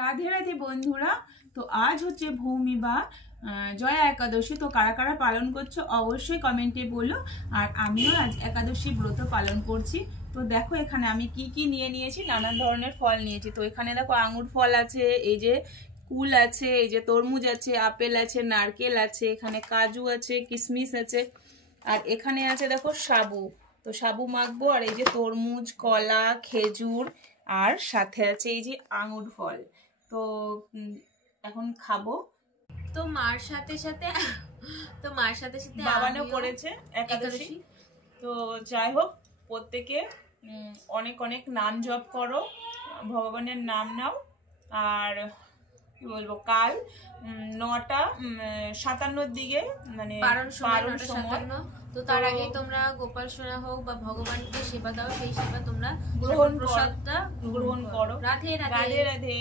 রাধে রাধে বন্ধুরা। তো আজ হচ্ছে ভূমি বা জয়া একাদশী। তো কারা কারা পালন করছো অবশ্যই কমেন্টে বলো। আর আমিও আজ একাদশী ব্রত পালন করছি। তো দেখো এখানে আমি কি কি নিয়ে নিয়েছি, নানান ধরনের ফল নিয়েছি। তো এখানে দেখো আঙুর ফল আছে, এই যে কুল আছে, এই যে তরমুজ আছে, আপেল আছে, নারকেল আছে, এখানে কাজু আছে, কিশমিশ আছে, আর এখানে আছে দেখো সাবু। তো সাবু মাখবো। আর এই যে তরমুজ, কলা, খেজুর, আর সাথে আছে এই যে আঙুর ফল। তো এখন খাবো। তো মার সাথে সাথে বাবানও করেছে একাদশী। তো যাই হোক, প্রত্যেকে অনেক অনেক নাম জপ করো, ভগবানের নাম নাও। আর কি বলবো, কাল 9:57 দিকে মানে পারণ সময়। তো তার আগে তোমরা গোপাল সোনা হোক বা ভগবানকে সেবা দাও, সেই সেবা তোমরা প্রসাদটা গ্রহণ করো। রাধে রাধে। রাধে রাধে।